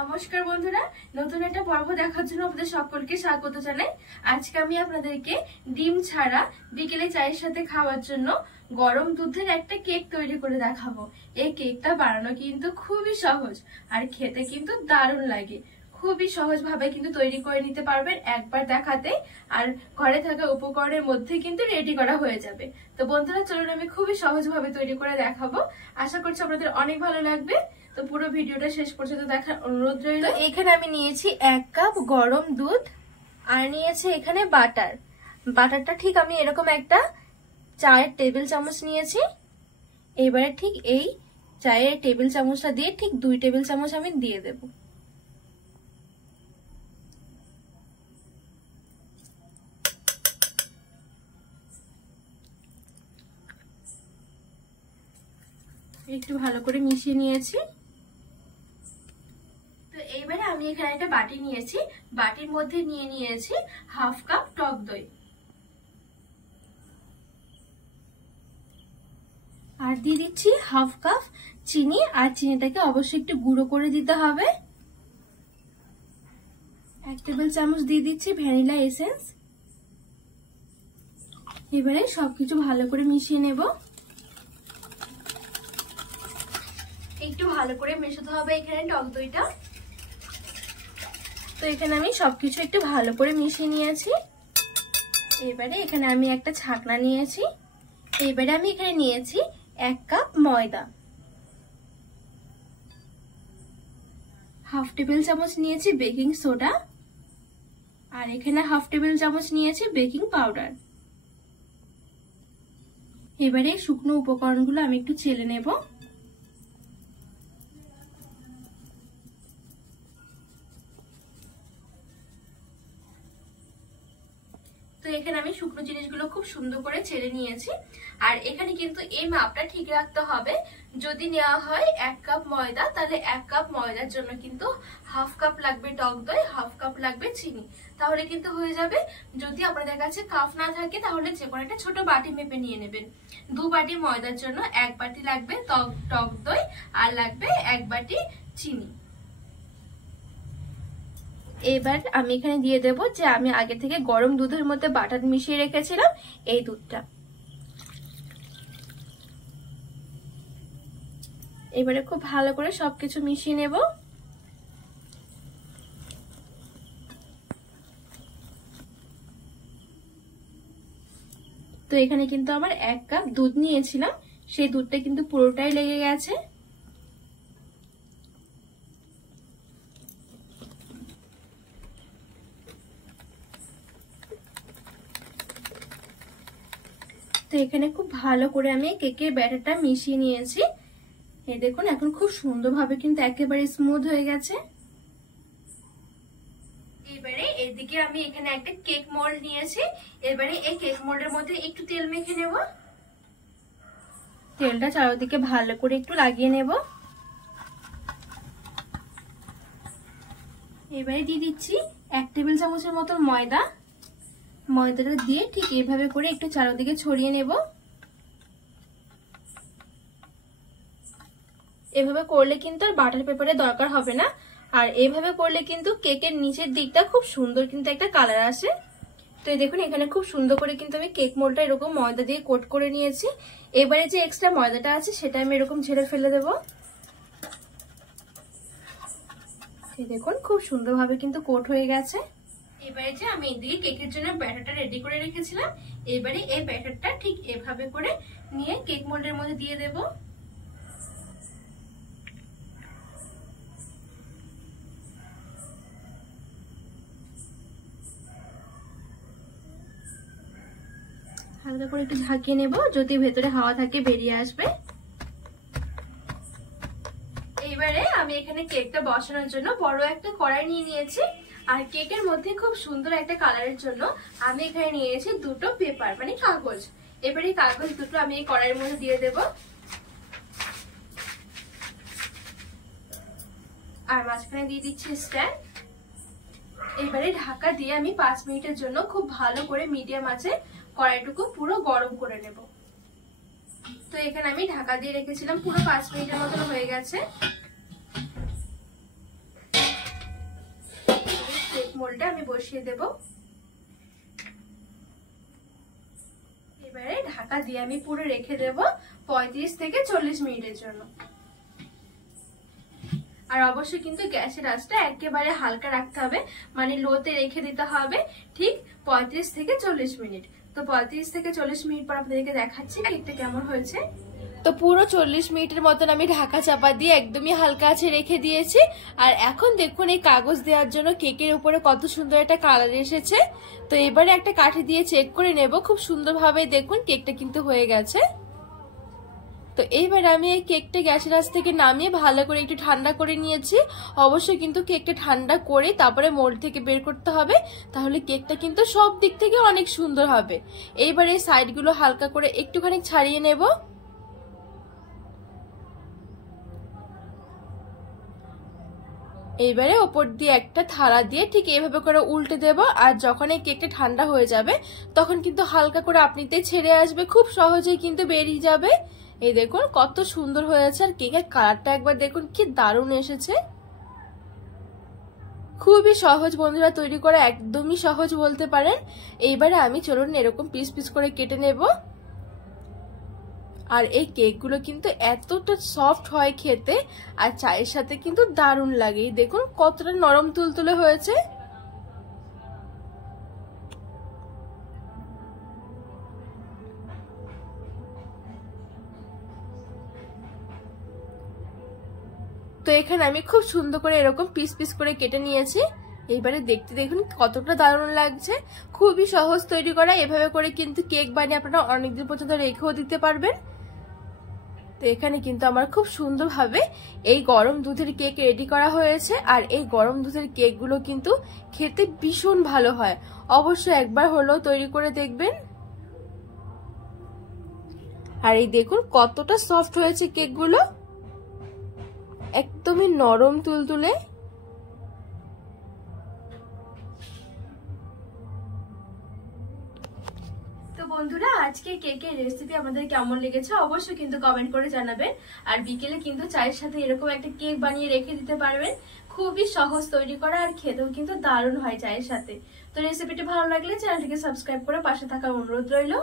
নমস্কার বন্ধুরা, নতুন একটা পর্ব দেখার জন্য আপনাদের সকলকে স্বাগত জানাই। আজকে আমি আপনাদেরকে ডিম ছাড়া বিকেলে চায়ের সাথে খাওয়ার জন্য গরম দুধের একটা কেক তৈরি করে দেখাবো। এই কেকটা বানানো কিন্তু খুবই সহজ আর খেতে কিন্তু দারুণ লাগে। খুবই সহজ ভাবে কিন্তু তৈরি করে নিতে পারবেন একবার দেখাতে, আর ঘরে থাকা উপকরণের মধ্যে কিন্তু রেডি করা হয়ে যাবে। তো বন্ধুরা চলুন আমি খুবই সহজ ভাবে তৈরি করে দেখাবো। আশা করছি আপনাদের অনেক ভালো লাগবে। তো পুরো ভিডিওটা শেষ পর্যন্ত দেখার অনুরোধ রইল। এখানে আমি নিয়েছি 1 কাপ গরম দুধ আর নিয়েছি এখানে বাটার। বাটারটা ঠিক আমি এরকম একটা চায়ের টেবিল চামচ নিয়েছি। এবারে ঠিক এই চায়ের টেবিল চামচটা দিয়ে ঠিক 2 টেবিল চামচ আমি দিয়ে দেব। একটু ভালো করে মিশিয়ে নিয়েছি। তো এইবারে আমি এখানে একটা বাটি নিয়েছি, বাটির মধ্যে নিয়েছি 1/2 কাপ টক দই আর দিয়ে দিচ্ছি 1/2 কাপ চিনি। আর চিনিটাকে অবশ্যই একটু গুঁড়ো করে দিতে হবে। 1 টেবিল চামচ দিয়ে দিচ্ছি ভ্যানিলা এসেন্স। এবারে সবকিছু ভালো করে মিশিয়ে নেব। একটু ভালো করে মেশাতে হবে এখানে টক দইটা। তো এখানে আমি সবকিছু একটু ভালো করে মিশিয়ে নিয়েছি। এবারে এখানে আমি একটা ছাকনা নিয়েছি। এবারে আমি এখানে নিয়েছি 1 কাপ ময়দা, 1/2 টেবিল চামচ নিয়েছি বেকিং সোডা আর এখানে 1/2 টেবিল চামচ নিয়েছি বেকিং পাউডার। এবারে শুকনো উপকরণগুলো আমি একটু চেলে নেব। তো এখানে আমি শুকনো জিনিসগুলো খুব সুন্দর করে চেলে নিয়েছি। আর এখানে কিন্তু এই মাপটা ঠিক রাখতে হবে। যদি নেওয়া হয় 1 কাপ ময়দা, তাহলে 1 কাপ ময়দার জন্য কিন্তু 1/2 কাপ লাগবে টক দই, 1/2 কাপ লাগবে চিনি, তাহলে কিন্তু হয়ে যাবে। যদি আপনাদের কাছে কাপ না থাকে তাহলে যে কোনো একটা ছোট বাটি মেপে নিয়ে নেবেন। 2 বাটি ময়দার জন্য 1 বাটি লাগবে টক দই আর লাগবে 1 বাটি চিনি। এবার আমি এখানে দিয়ে দেব যে আমি আগে থেকে গরম দুধের মধ্যে বাটার মিশিয়ে রেখেছিলাম এই দুধটা। এবারে খুব ভালো করে সবকিছু মিশিয়ে নেব। তো এখানে কিন্তু আমার 1 কাপ দুধ নিয়েছিলাম, সেই দুধটা কিন্তু পুরোটাই লেগে গেছে। তো এখানে খুব ভালো করে আমি কেকের ব্যাটারটা মিশিয়ে নিয়েছি। এই দেখুন এখন খুব সুন্দরভাবে কিন্তু একেবারে স্মুথ হয়ে গেছে। এবারে এদিকে আমি এখানে একটা কেক মোল্ড নিয়েছি। এবারে এই কেক মোল্ডের মধ্যে একটু তেল মেখে নেব। তেলটা চারদিকে ভালো করে একটু লাগিয়ে নেব। এবারে দিয়ে দিচ্ছি 1 টেবিল চামচের মতো ময়দা। ময়দাটা দিয়ে ঠিক এভাবে করে একটু চারদিকে ছড়িয়ে নেব। এভাবে করলে কিন্তু আর বাটার পেপারের দরকার হবে না। আর এভাবে করলে কিন্তু কেকের নিচের দিকটা খুব সুন্দর কিন্তু একটা কালার আসে। তো দেখুন এখানে খুব সুন্দর করে কিন্তু আমি কেক মোল্ডটা এরকম ময়দা দিয়ে কোট করে নিয়েছি। এবারে যে এক্সট্রা ময়দাটা আছে সেটা আমি এরকম ঝেড়ে ফেলে দেব। দেখুন খুব সুন্দরভাবে কিন্তু কোট হয়ে গেছে। এবারে যে আমি এদিকে কেকের জন্য ব্যাটারটা রেডি করে রেখেছিলাম, এবারে এই ব্যাটারটা ঠিক এভাবে করে নিয়ে কেক মোল্ডের মধ্যে দিয়ে দেব। হালকা করে একটু ঝাঁকিয়ে নেব, যদি ভেতরে হাওয়া থাকে বেরিয়ে আসবে। এবারে আমি এখানে কেকটা বসানোর জন্য বড় একটা কড়াই নিয়ে নিয়েছি। আর কেকের মধ্যে খুব সুন্দর একটা কালারের জন্য আমি এখানে নিয়েছি 2টো পেপার মানে কাগজ। এবারে কাগজ দুটো আমি এই কড়াইয়ের মধ্যে দিয়ে দেব। আর মাঝখানে দিয়ে দিচ্ছি স্ট্যান্ড। এবারে ঢাকা দিয়ে আমি 5 মিনিটের জন্য খুব ভালো করে মিডিয়াম আঁচে কড়াইটুকু পুরো গরম করে নেব। তো এখানে আমি ঢাকা দিয়ে রেখেছিলাম, পুরো 5 মিনিটের মতো হয়ে গেছে। মোল্ডে আমি বসিয়ে দেব। এবারে ঢাকা দিয়ে আমি পুরো রেখে দেব 35 থেকে 40 মিনিটের জন্য। আর অবশ্যই কিন্তু গ্যাসের আঁচটা একেবারে হালকা রাখতে হবে, মানে লোতে রেখে দিতে হবে ঠিক 35 থেকে 40 মিনিট। তো 35 থেকে 40 মিনিট পর আপনাদেরকে দেখাচ্ছি কেকটা কেমন হয়েছে। তো পুরো 40 মিনিটের মতন আমি ঢাকা চাপা দিয়ে একদমই হালকা আছে রেখে দিয়েছি। আর এখন দেখুন এই কাগজ দেওয়ার জন্য কেকের উপরে কত সুন্দর একটা কালার এসেছে। তো এবারে একটা কাঠি দিয়ে চেক করে নেব। খুব সুন্দরভাবে দেখুন কেকটা কিন্তু হয়ে গেছে। তো এইবার আমি এই কেকটা গ্যাসের আঁচ থেকে নামিয়ে ভালো করে একটু ঠান্ডা করে নিয়েছি। অবশ্যই কিন্তু কেকটা ঠান্ডা করে তারপরে মোল্ড থেকে বের করতে হবে, তাহলে কেকটা কিন্তু সব দিক থেকে অনেক সুন্দর হবে। এইবার এই সাইডগুলো হালকা করে একটুখানি ছাড়িয়ে নেব। এইবারে ওপর দিয়ে একটা থালা দিয়ে ঠিক এইভাবে করে উল্টে দেব। আর যখন এই কেকটা ঠান্ডা হয়ে যাবে তখন কিন্তু হালকা করে আপনিতেই ছেড়ে আসবে, খুব সহজেই কিন্তু বেরিয়ে যাবে। এই দেখুন কত সুন্দর হয়েছে। আর কেকের কালারটা একবার দেখুন কি দারুণ এসেছে। খুবই সহজ বন্ধুরা, তৈরি করা একদমই সহজ বলতে পারেন। এইবারে আমি চলুন এরকম পিস পিস করে কেটে নেব। আর এই কেকগুলো কিন্তু এতটা সফট হয় খেতে, আর চায়ের সাথে কিন্তু দারুণ লাগে। দেখুন কতটা নরম তুলতুলে হয়েছে। তো এখানে আমি খুব সুন্দর করে এরকম পিস পিস করে কেটে নিয়েছি। এইবারে দেখতে দেখুন কতটা দারুণ লাগছে। খুবই সহজ তৈরি করা। এভাবে করে কিন্তু কেক বানিয়ে আপনারা অনেকদিন পর্যন্ত রেখেও দিতে পারবেন। তো এখানে কিন্তু আমার খুব সুন্দরভাবে এই গরম দুধের কেক রেডি করা হয়েছে। আর এই গরম দুধের কেকগুলো কিন্তু খেতে ভীষণ ভালো হয়। অবশ্যই একবার হলেও তৈরি করে দেখবেন। আর এই দেখুন কতটা সফট হয়েছে কেকগুলো, একদমই নরম তুলতুলে। তো বন্ধুরা আজকে কেকের রেসিপি আমাদের কেমন লেগেছে অবশ্যই কিন্তু কমেন্ট করে জানাবেন। আর বিকেলে কিন্তু চায়ের সাথে এরকম একটা কেক বানিয়ে রেখে দিতে পারবেন। খুবই সহজ তৈরি করা, আর খেতেও কিন্তু দারুণ হয় চায়ের সাথে। তো রেসিপিটি ভালো লাগলে চ্যানেলটিকে সাবস্ক্রাইব করে পাশে থাকার অনুরোধ রইল।